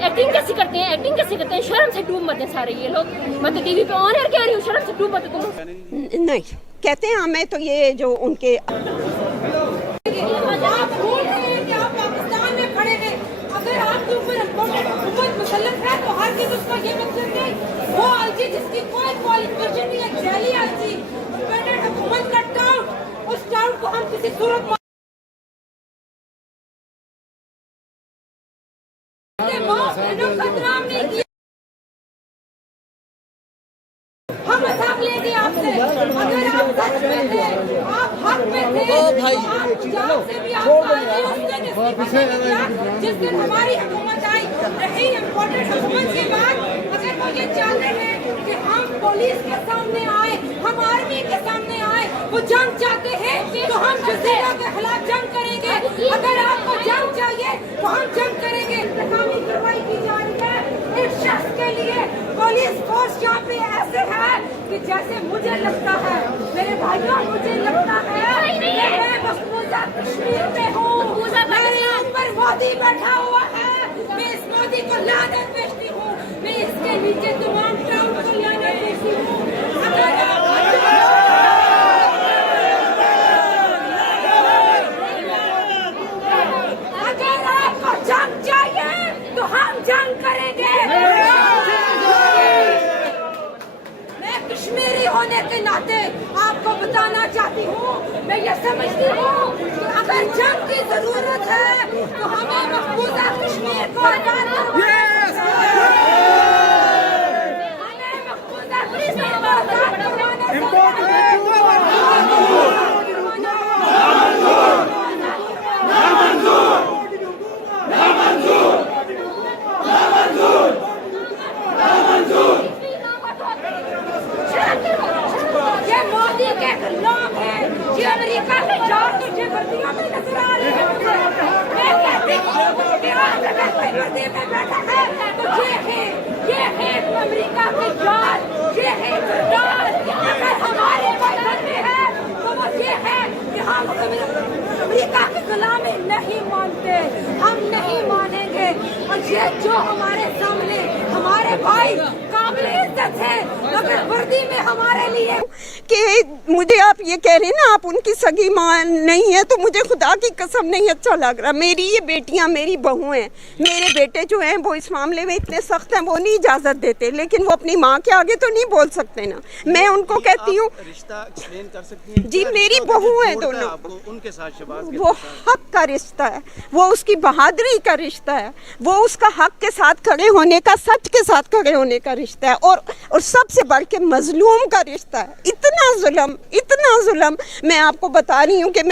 Acting कैसे करते हैं, एक्टिंग कैसे करते हैं, शर्म से डूब मत हैं सारे ये लोग। मैं तो टीवी पे ऑन एयर कह रही हूँ, शर्म से डूब मत तुम। नहीं कहते हैं हमें तो ये जो उनके आप बोल रहे हैं कि आप पाकिस्तान में खड़े हैं, अगर आपके ऊपर हुकूमत मुसल्लत है तो हर किसी उसका ये मतलब नहीं। वो आईजी जिसकी कोई क्वालिफिकेशन नहीं है, जैली आईजी, हुकूमत का टाउट, उस टाउट को हम किसी सूरत खतराम नहीं किया। हम हिसाब लेंगे आपसे, अगर आप सच में थे, आप हक में थे, तो आप जान से भी आपका जिस दिन हमारी हुकूमत आई रही इम्पोर्टेंट हुकूमत के बाद, अगर वो ये चाह रहे हैं कि हम पुलिस के सामने आए, हम आर्मी के सामने आए, वो जंग चाहते हैं तो हम जजीरा के खिलाफ जंग करेंगे। अगर आपको जंग चाहिए तो हम जंग करेंगे। इंतकामी कार्रवाई की जा रही है इस शख्स के लिए। पुलिस फोर्स यहाँ पे ऐसे है कि जैसे मुझे लगता है, मेरे भाइयों मुझे लगता है मैं मकबूजा कश्मीर में हूँ, मेरे ऊपर मोदी बैठा हुआ है, मैं इस मोदी को लानत भेजती हूँ, मैं इसके नीचे तमाम टाउन को लानत भेजती हूँ। अगर आपको जंग चाहिए तो हम जंग करेंगे। कश्मीरी होने के नाते आपको बताना चाहती हूँ, मैं ये समझती हूँ कि अगर जंग की जरूरत है तो हमें मकबूजा कश्मीर को आजाद करवाना के खिलाफ है। ये अमेरिका के जान के वर्दियों में नजर आ रहे हैं। मैं कहती हूँ कि आज अगर कोई वर्दी में बैठा है तो ये है अमेरिका के जान, ये है सरदार। अगर हमारे मैदान में है तो वो ये है कि हम अमेरिका की गुलामी नहीं मानते, हम नहीं मानेंगे। और ये जो हमारे सामने हमारे भाई काबिल इज्जत है, अगर वर्दी में हमारे लिए कि मुझे आप ये कह रहे हैं ना आप उनकी सगी माँ नहीं है, तो मुझे खुदा की कसम नहीं अच्छा लग रहा। मेरी ये बेटियां मेरी बहू हैं, मेरे बेटे जो हैं वो इस मामले में इतने सख्त हैं, वो नहीं इजाज़त देते, लेकिन वो अपनी माँ के आगे तो नहीं बोल सकते ना। मैं उनको कहती हूँ रिश्ता एक्सप्लेन कर सकती हैं जी, मेरी बहू है दोनों, उनके साथ शहबाज के वो हक का रिश्ता है, वो उसकी बहादुरी का रिश्ता है, वो उसका हक के साथ खड़े होने का, सच के साथ खड़े होने का रिश्ता है, और सबसे बढ़ के मजलूम का रिश्ता है। इतना जुल्म मैं आपको बता रही हूँ कि मैं